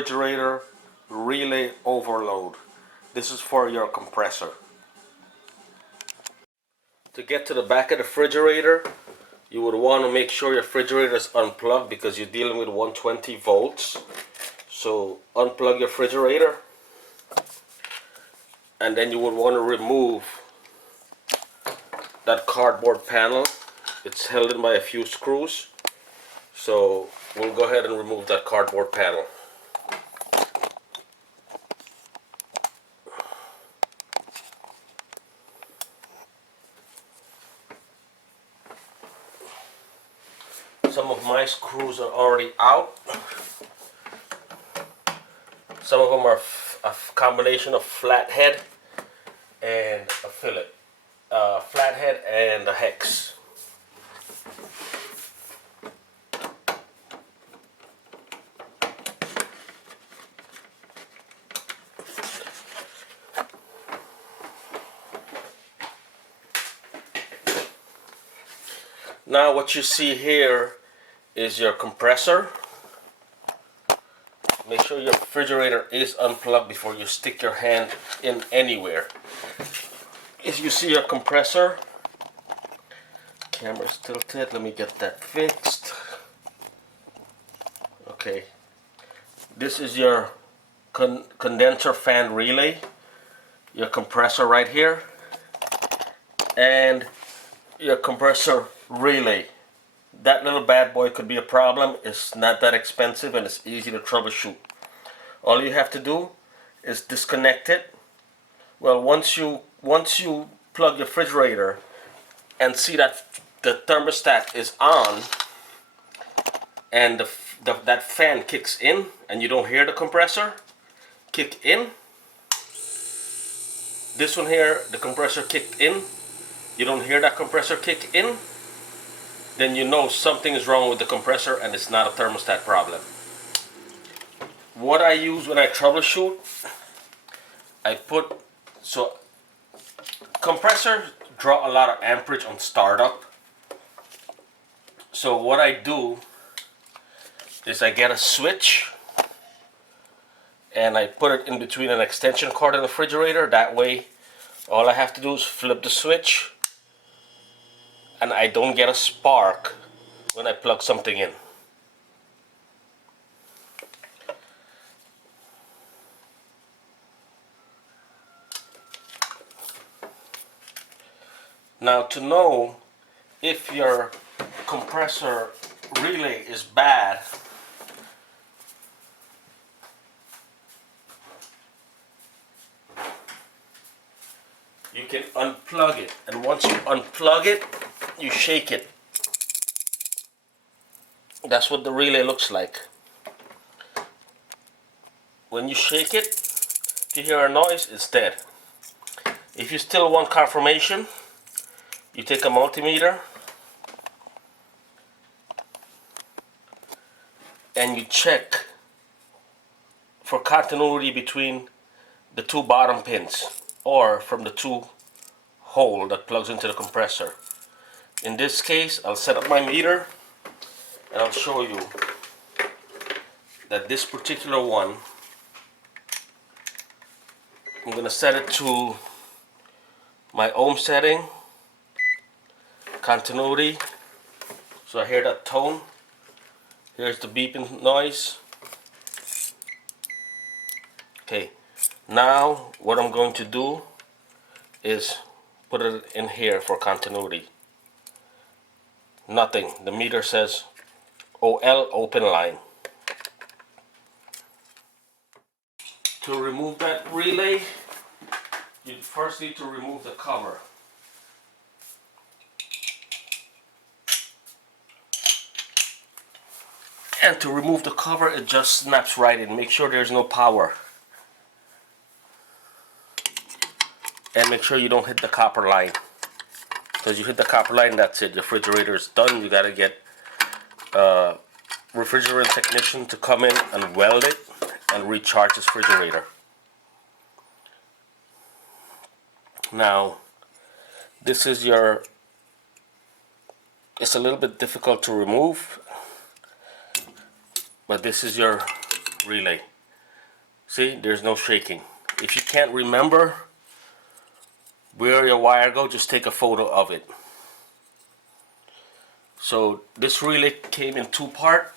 refrigerator relay overload. This is for your compressor. To get to the back of the refrigerator, you would want to make sure your refrigerator is unplugged because you're dealing with 120 volts. So unplug your refrigerator, and then you would want to remove that cardboard panel. It's held in by a few screws. So we'll go ahead and remove that cardboard panel. Some of my screws are already out. Some of them are a combination of flathead and a fillet. Flathead and a hex. Now what you see here is your compressor. Make sure your refrigerator is unplugged before you stick your hand in anywhere. If you see your compressor, camera's tilted, let me get that fixed. Okay, this is your condenser fan relay, your compressor right here, and your compressor relay. That little bad boy could be a problem. It's not that expensive and it's easy to troubleshoot. All you have to do is disconnect it. Well, once you plug your refrigerator and see that the thermostat is on and that fan kicks in and you don't hear the compressor kick in, this one here, the compressor kicked in, you don't hear that compressor kick in, then you know something is wrong with the compressor and it's not a thermostat problem. What I use when I troubleshoot, compressors draw a lot of amperage on startup. So what I do is I get a switch and I put it in between an extension cord and the refrigerator. That way all I have to do is flip the switch and I don't get a spark when I plug something in. Now, to know if your compressor relay is bad, you can unplug it, and once you unplug it, you shake it. That's what the relay looks like. When you shake it, if you hear a noise, it's dead. If you still want confirmation, you take a multimeter and you check for continuity between the two bottom pins or from the two hole that plugs into the compressor. In this case, I'll set up my meter and I'll show you that this particular one, I'm going to set it to my ohm setting, continuity, so I hear that tone. Here's the beeping noise. Okay, now what I'm going to do is put it in here for continuity. Nothing. The meter says OL, open line. To remove that relay, you first need to remove the cover. And to remove the cover, it just snaps right in. Make sure there's no power. And make sure you don't hit the copper line. Because you hit the copper line, that's it. Your refrigerator is done. You gotta get a refrigerant technician to come in and weld it and recharge this refrigerator. Now, this is your, it's a little bit difficult to remove, but this is your relay. See, there's no shaking. If you can't remember where your wire go, just take a photo of it. So this relay came in two parts.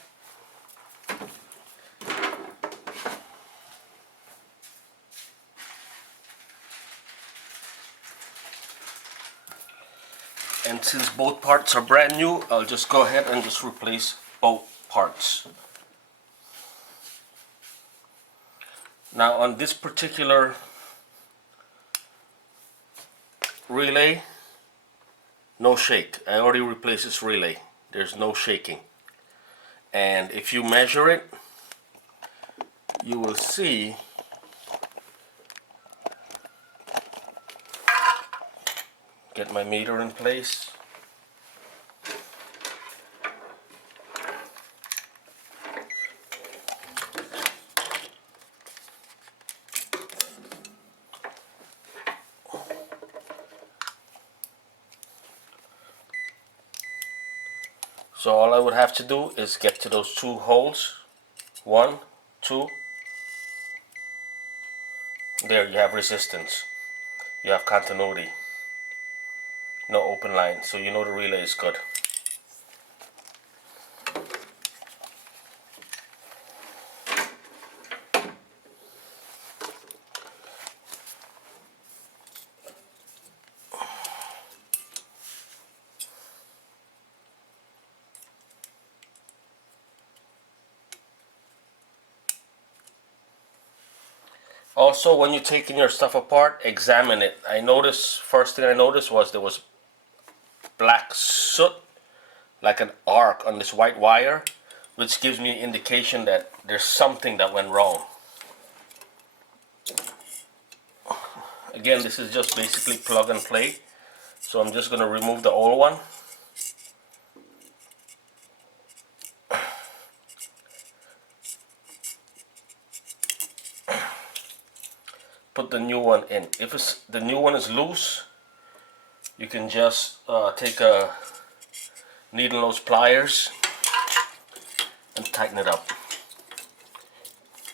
And since both parts are brand new, I'll just go ahead and just replace both parts. Now on this particular relay, no shake. I already replaced this relay. There's no shaking. And if you measure it, you will see get my meter in place. So all I would have to do is get to those two holes. 1, 2. There you have resistance. You have continuity. No open line. So you know the relay is good. Also, when you're taking your stuff apart, examine it. First thing I noticed was there was black soot, like an arc on this white wire, which gives me an indication that there's something that went wrong. Again, this is just basically plug and play. So I'm just going to remove the old one. Put the new one in. If the new one is loose, you can just take a needle nose pliers and tighten it up.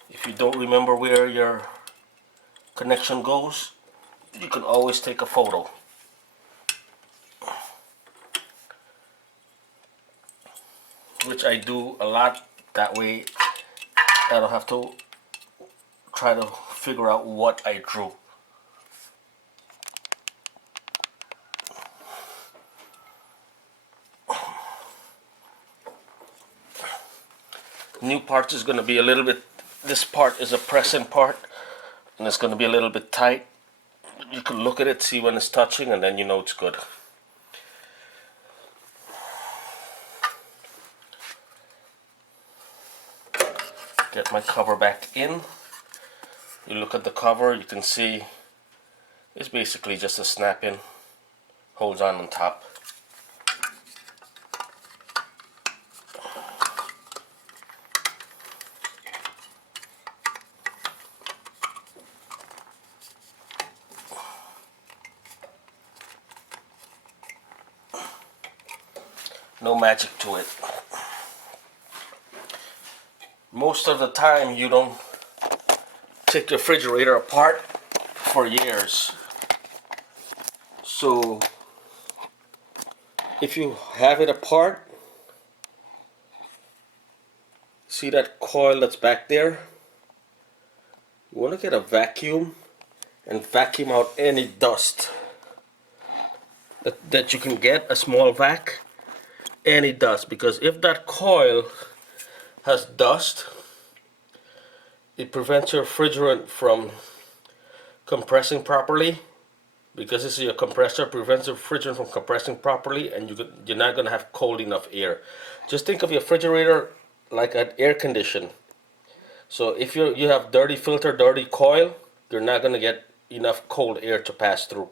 If you don't remember where your connection goes, you can always take a photo. Which I do a lot. That way I don't have to try to figure out what I drew. New part is going to be a little bit, this part is a pressing part and it's going to be a little bit tight. You can look at it, see when it's touching, and then you know it's good. Get my cover back in. You look at the cover, you can see it's basically just a snap-in, holds on top. No magic to it. Most of the time you don't take the refrigerator apart for years. So if you have it apart, see that coil that's back there? You want to get a vacuum and vacuum out any dust that you can get, a small vac, any dust, because if that coil has dust, it prevents your refrigerant from compressing properly, because this is your compressor, prevents the refrigerant from compressing properly, and you're not going to have cold enough air. Just think of your refrigerator like an air conditioner. So if you have dirty filter, dirty coil, you're not going to get enough cold air to pass through.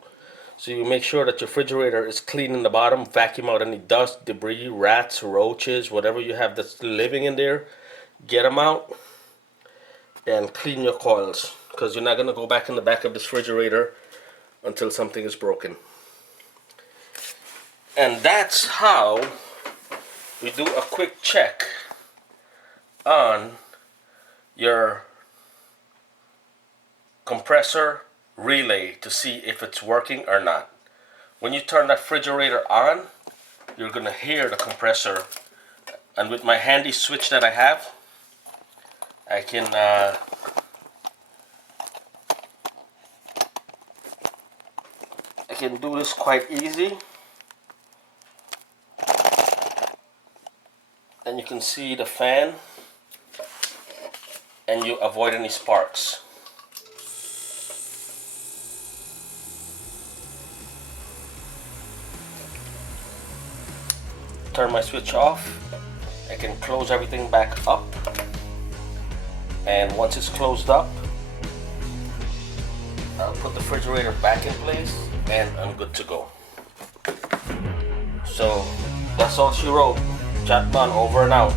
So you make sure that your refrigerator is clean in the bottom, vacuum out any dust, debris, rats, roaches, whatever you have that's living in there, get them out and clean your coils, because you're not going to go back in the back of this refrigerator until something is broken. And that's how we do a quick check on your compressor relay to see if it's working or not. When you turn that refrigerator on, you're gonna hear the compressor, and with my handy switch that I have, I can do this quite easy, and you can see the fan, and you avoid any sparks. Turn my switch off. I can close everything back up, and once it's closed up, I'll put the refrigerator back in place and I'm good to go. So that's all she wrote. Chatman over and out.